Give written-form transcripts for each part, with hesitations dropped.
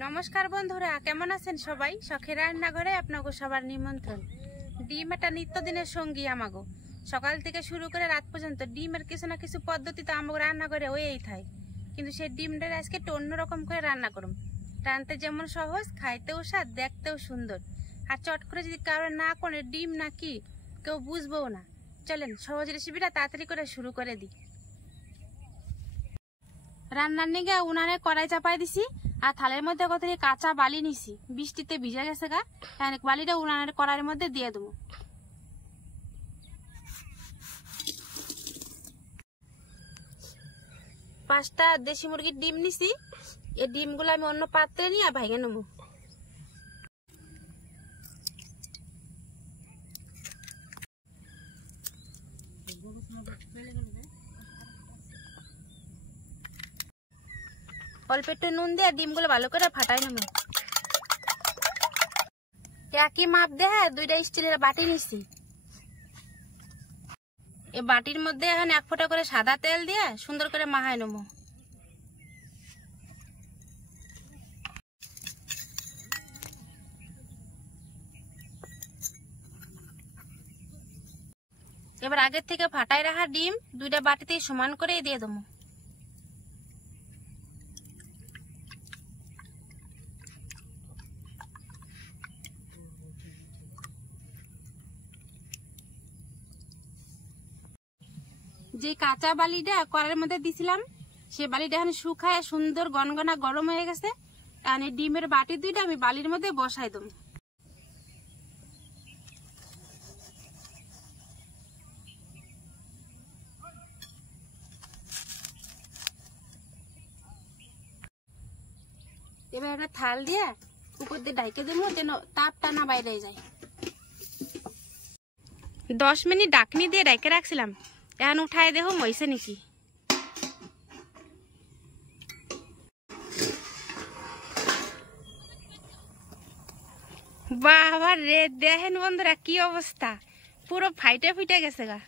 नमस्कार बंधुरा केमन आছেন সবাই শখের রান্নাঘরে আপনাকে সবার নিমন্ত্রণ। ডিম এটা নিত্যদিনের সঙ্গী আমাগো, সকাল থেকে শুরু করে রাত পর্যন্ত ডিমের কিছু না কিছু পদ্ধতি তো আমাগো রান্নাঘরে হয়েই থাকে। কিন্তু সেই ডিমটা আজকে একটু অন্যরকম করে রান্না করব। রাঁধতে যেমন সহজ, খাইতেও স্বাদ, দেখতেও সুন্দর। আর চট করে যদি কারো না কোনে ডিম না কি কেউ বুঝবেও না। চলেন সহজ রেসিপিটা তাড়াতাড়ি করে শুরু করে দিই। রান্নার নিগে উনানে কড়াই চাপাই দিছি আর থালের মধ্যে কত কাঁচা বালি নিছি, বৃষ্টিতে ভিজে গেছে গা। বালিটা উনানের কড়াইয়ের মধ্যে দিয়ে দেবো। পাঁচটা দেশি মুরগির ডিম নিছি, এই ডিমগুলো আমি অন্য পাত্রে নিয়ে ভাইগে নেবো। অল্প একটু নুন দিয়ে ডিমগুলো ভালো করে ফাটাই নেব। একই মাপ দিয়ে দুইটা স্টিলের বাটি নিচ্ছি। এই বাটির মধ্যে এখন এক ফোঁটা করে সাদা তেল দিয়ে সুন্দর করে মাখাই নেব। এবার আগের থেকে ফাটাই রাখা ডিম দুইটা বাটিতে সমান করে দিয়ে দেবো। যে কাঁচা বালিটা কড়াইয়ের মধ্যে দিছিলাম সে বালিটা এখন শুকায় সুন্দর গনগনা গরম হয়ে গেছে। আর ডিমের বাটি দুইটা আমি বালির মধ্যে বসাই দেবো। এবার একটা থাল দিয়ে উপর দিয়ে ঢাইকে দেবো যেন তাপটা না বাইরে যায়। 10 মিনিট ঢাকনি দিয়ে ঢাইকে রাখছিলাম, এখন উঠাই দেখো হইছে নাকি। বাবা রে, দেখেন বন্ধুরা কি অবস্থা, পুরো ফাইটে ফুটে গেছে গা।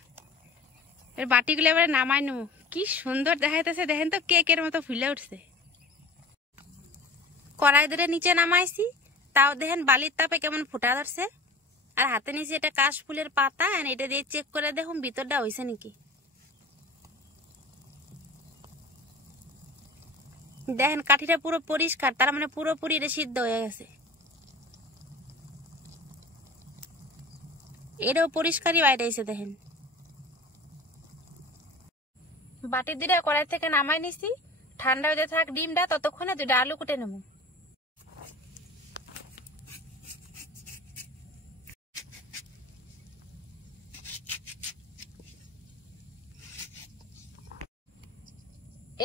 এর বাটিগুলো এবারে নামাই নেবো। কি সুন্দর দেখাইতেছে, দেখেন তো কেকের মতো ফুলে উঠছে। কড়াই ধরে নিচে নামাইছি, তাও দেখেন বালির তাপে কেমন ফুটা ধরছে। আর হাতে নিচে এটা কাশফুলের পাতা, এটা দিয়ে চেক করে দেখুন ভিতরটা হয়েছে নাকি। দেখেন কাঠিটা পুরো পরিষ্কার, তার মানে পুরোপুরি এটা সিদ্ধ হয়ে গেছে। এটাও পরিষ্কারই বাইরে এসে দেখেন। বাটি দুইটা কড়াই থেকে নামাই নিছি, ঠান্ডা হয়ে থাক ডিমটা, ততক্ষণে দুইটা আলু কুটে নেব।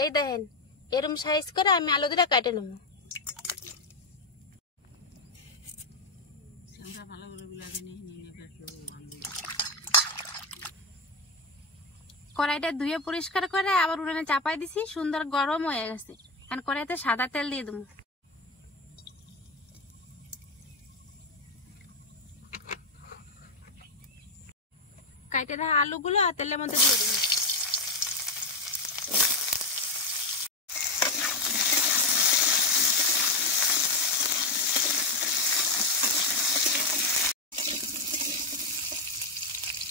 এই দেখেন এরম সাইজ করে আমি আলু দুটা কাটে নেব। কড়াইটা ধুয়ে পরিষ্কার করে আবার উনানে চাপাই দিছি, সুন্দর গরম হয়ে গেছে। এখন কড়াইতে সাদা তেল দিয়ে দেবো। কাটে রাখা আলুগুলো তেলের মধ্যে দিয়ে দেবো।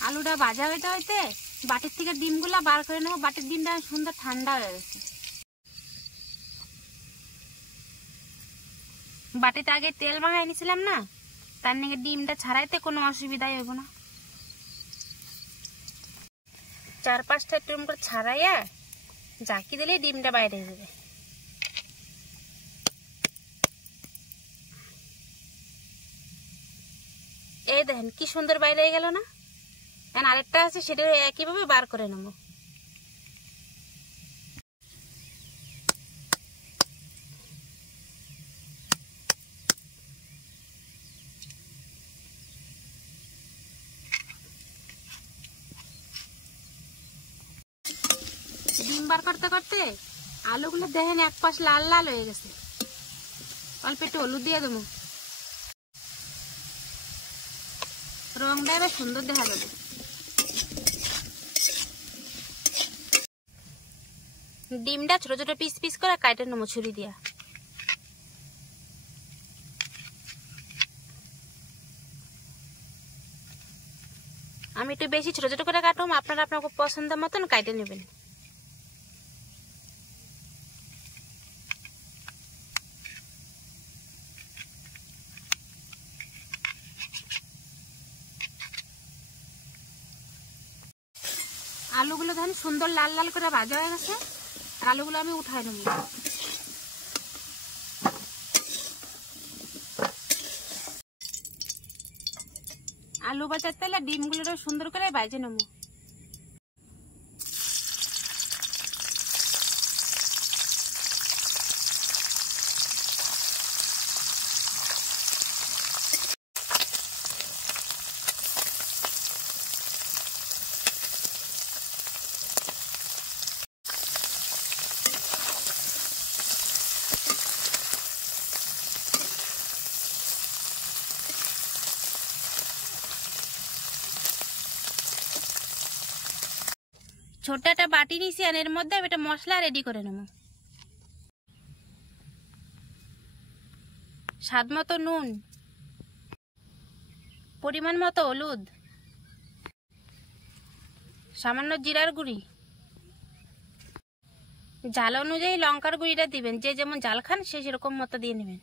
আলুটা ভাজা হইতে হইতে বাটির থেকে ডিমগুলা বার করে নেবো। বাটির ডিমটা সুন্দর ঠান্ডা হয়ে গেছে। বাটিতে আগে তেল মাখাই নিছিলাম না, তার নিয়ে ডিমটা ছাড়াইতে কোনো অসুবিধাই হইব না। 4-5টা ডিম করে ছাড়াইয়া জাকি দিলে ডিমটা বাইরে হয়ে যাবে। এই দেখেন কি সুন্দর বাইরে হয়ে গেল না। এখন আরেকটা আছে, সেটা একইভাবে বার করে নেব। ডিম বার করতে করতে আলুগুলো দেখেন এক পাশ লাল লাল হয়ে গেছে। অল্প একটু হলুদ দিয়ে দেবো, রংটা এবার সুন্দর দেখা যাবে। ডিমটা ছোট ছোট পিস পিস করে কাটে নেবো ছুরি দিয়া। আমি একটু বেশি ছোট ছোট করে কাটুম, আপনারা আপনার পছন্দ মতন কাটে নেবেন। আলুগুলো দেখেন সুন্দর লাল লাল করে ভাজা হয়ে গেছে। আলুগুলো আমি উঠাই নেব। আলু ভাজার তেলে ডিমগুলো সুন্দর করে ভাজে নেব। ছোট একটা বাটি নিয়েছি, আর এর মধ্যে আমি একটা মশলা রেডি করে নেব। স্বাদ মতো নুন, পরিমাণ মতো হলুদ, সামান্য জিরার গুঁড়ি, ঝাল অনুযায়ী লঙ্কার গুঁড়িটা দিবেন, যে যেমন ঝাল খান সে সেরকম মতো দিয়ে নেবেন।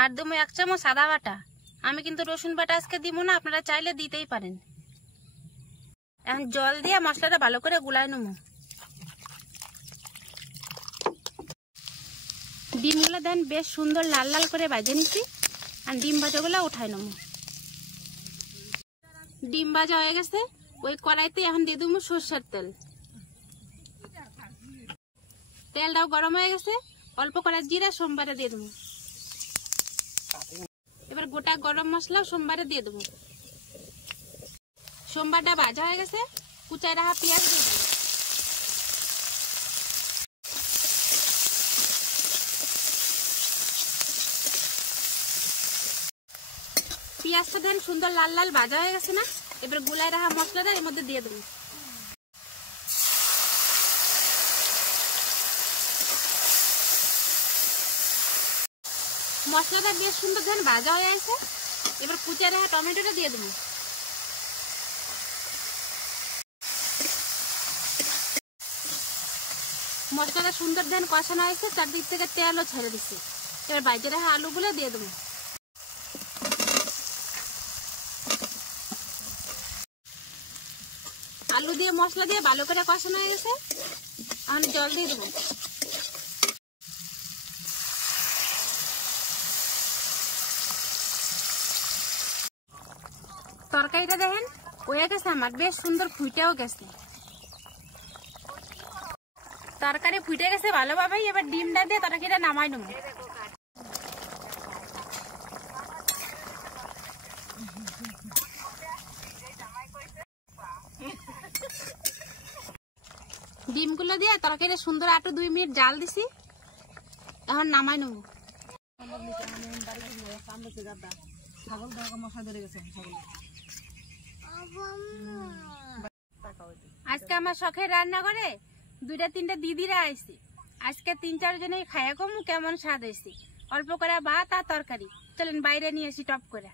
আর দেবো 1 চামচ আদা বাটা। আমি কিন্তু রসুন বাটা আজকে দিব না, আপনারা চাইলে দিতেই পারেন। এখন জল দিয়ে মশলাটা ভালো করে গুলায় নেব। ডিমগুলো দেন বেশ সুন্দর লাল লাল করে ভাজে নিচ্ছি, আর ডিম ভাজাগুলো উঠাই নেব। ডিম ভাজা হয়ে গেছে, ওই কড়াইতে এখন দিয়ে দেবো সর্ষের তেল। তেলটাও গরম হয়ে গেছে, অল্প করে জিরা সোমবারে দিয়ে দেবো। এবার গোটা গরম মশলা সোমবারে দিয়ে দেবো। সোমবারটা ভাজা হয়ে গেছে, কুচাই রাখা পেঁয়াজ দিয়ে দেবো। পেঁয়াজটা দেন সুন্দর লাল লাল ভাজা হয়ে গেছে না, এবার গুলাই রাখা মশলাটা এর মধ্যে দিয়ে দেবো। মশলাটা বেশ সুন্দর দেন ভাজা হয়ে গেছে, এবার কুচাই রাখা টমেটোটা দিয়ে দেবো। মশলাটা সুন্দর দেন কষানো হয়েছে, চারদিক থেকে তেলও ছেড়ে দিচ্ছে। এবার ভাজা রাখা আলুগুলো দিয়ে দেবো। আলু দিয়ে মশলা দিয়ে ভালো করে কষানো হয়ে গেছে, এখন জল দিয়ে দেবো। তরকারিটা দেখেন হয়ে গেছে, আমার বেশ সুন্দর ফুটেও গেছে। তরকারি ফুটে গেছে ভালোভাবে, এবার ডিমটা দিয়ে তরকারিটা নামাই নেব। ডিমগুলো দিয়ে তরকারিটা সুন্দর আরো 2 মিনিট জাল দিছি, এখন নামাই নেব। আজকে আমার শখের রান্না করে 2-3টা দিদিরা আইছি। আজকে 3-4 জনেই খায়া কমু কেমন স্বাদ হয়েছে। অল্প করে ভাত আর তরকারি, চলেন বাইরে নিয়ে আসি টপ করে।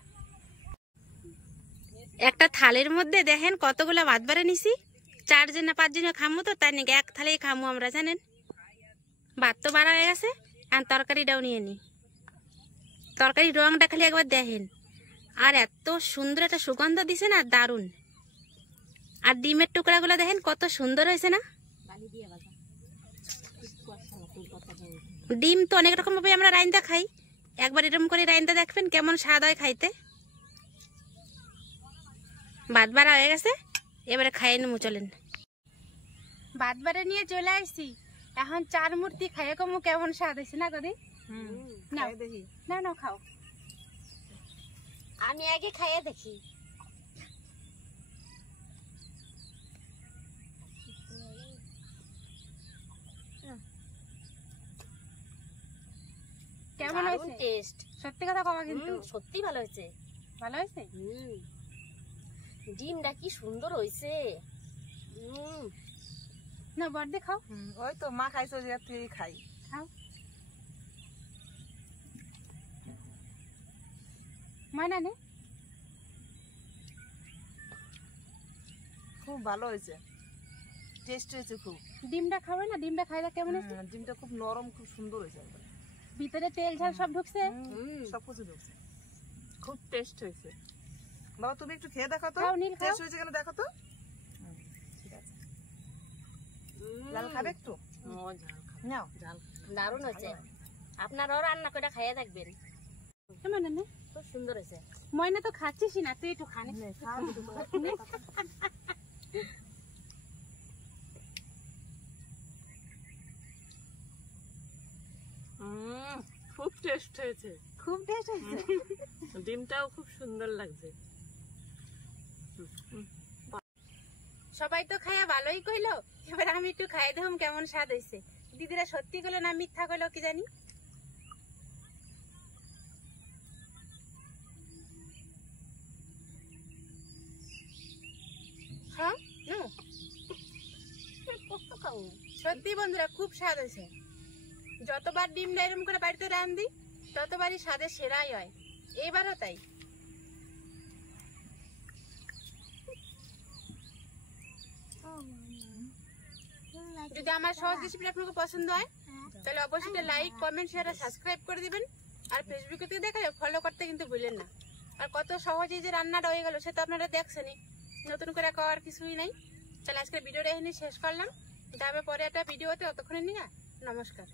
একটা থালের মধ্যে দেখেন কতগুলো ভাত বাড়া নিছি। 4 জন না 5 জনে খামু, তো তার নাকি এক থালেই খামু আমরা, জানেন। ভাত তো বাড়া হয়ে গেছে, আর তরকারিটাও নিয়ে নি। তরকারির রংটা খালি একবার দেখেন, আর এত সুন্দর একটা সুগন্ধ দিছে না, দারুণ। আর ডিমের টুকরাগুলো দেখেন কত সুন্দর হয়েছে না। ডিম তো অনেক রকম ভাবে আমরা রাইন্দা খাই, একবার এরকম করে রাইন্দা দেখবেন কেমন স্বাদ হয় খাইতে। ভাত বাড়া হয়ে গেছে, এবারে খাইয়ে নেবো, চলেন। ভাত বাড়া নিয়ে চলে আসছি, এখন 4 মুঠি খাইয়ে কমু কেমন স্বাদ হয়েছে না কদি। না না খাও, আমি আগে খাইয়ে দেখি। কেমন হয়েছে টেস্ট? সত্যি কথা কওয়া, কিন্তু সত্যি ভালো হয়েছে। ভালো হয়েছে। ডিমটা কি সুন্দর হয়েছে। না বড়দি খাও। ওই তো মা খাইছো, যে তুই খাই। খাও মা, না নে খুব ভালো হয়েছে, টেস্ট হয়েছে খুব। ডিমটা খাবে না? ডিমটা খাইলে কেমন আছে? ডিমটা খুব নরম, খুব সুন্দর হয়েছে একদম। ভিতরে তেল ঝাল সব ঢুকছে। সব কিছু ঢুকছে, খুব টেস্ট হয়েছে। বাবা তুমি একটু খেয়ে দেখো তো, খাও নীল, খাও। টেস্ট হয়েছে কিনা দেখো তো। ঠিক আছে, লাল খাবে একটু? নাও। দারুণ হয়েছে, আপনারাও রান্না করে খাইয়ে দেখবেন, কেমন না? খুব সুন্দর হয়েছে। ময়না তো খাচ্ছিস না, তুই একটু খানি। খুব টেস্ট হয়েছে, খুব টেস্ট হয়েছে। ডিমটাও খুব সুন্দর লাগছে। সবাই তো খাইয়া ভালোই কইলো, এবার আমি একটু খাই দেখুন কেমন স্বাদ হয়েছে। দিদিরা সত্যি কইলো না মিথ্যা কইলো কি জানি। হ্যাঁ, সত্যি বন্ধুরা খুব স্বাদ হয়েছে। যতবার ডিমটা এরকম করে বাড়িতে রান্ধি ততবারই স্বাদের সেরাই হয়, এবারও তাই। যদি আমার সহজ রেসিপি আপনাকে পছন্দ হয় তাহলে অবশ্যই লাইক, কমেন্ট, শেয়ার আর সাবস্ক্রাইব করে দিবেন। আর ফেসবুকে থেকে দেখালে ফলো করতে কিন্তু ভুলেন না। আর কত সহজেই যে রান্নাটা হয়ে গেল সেটা আপনারা দেখছেনই, নতুন করে করার কিছুই নাই। তাহলে আজকের ভিডিওটা এখানে শেষ করলাম, যাবে পরে একটা ভিডিওতে, ততক্ষণে নিয়ে নমস্কার।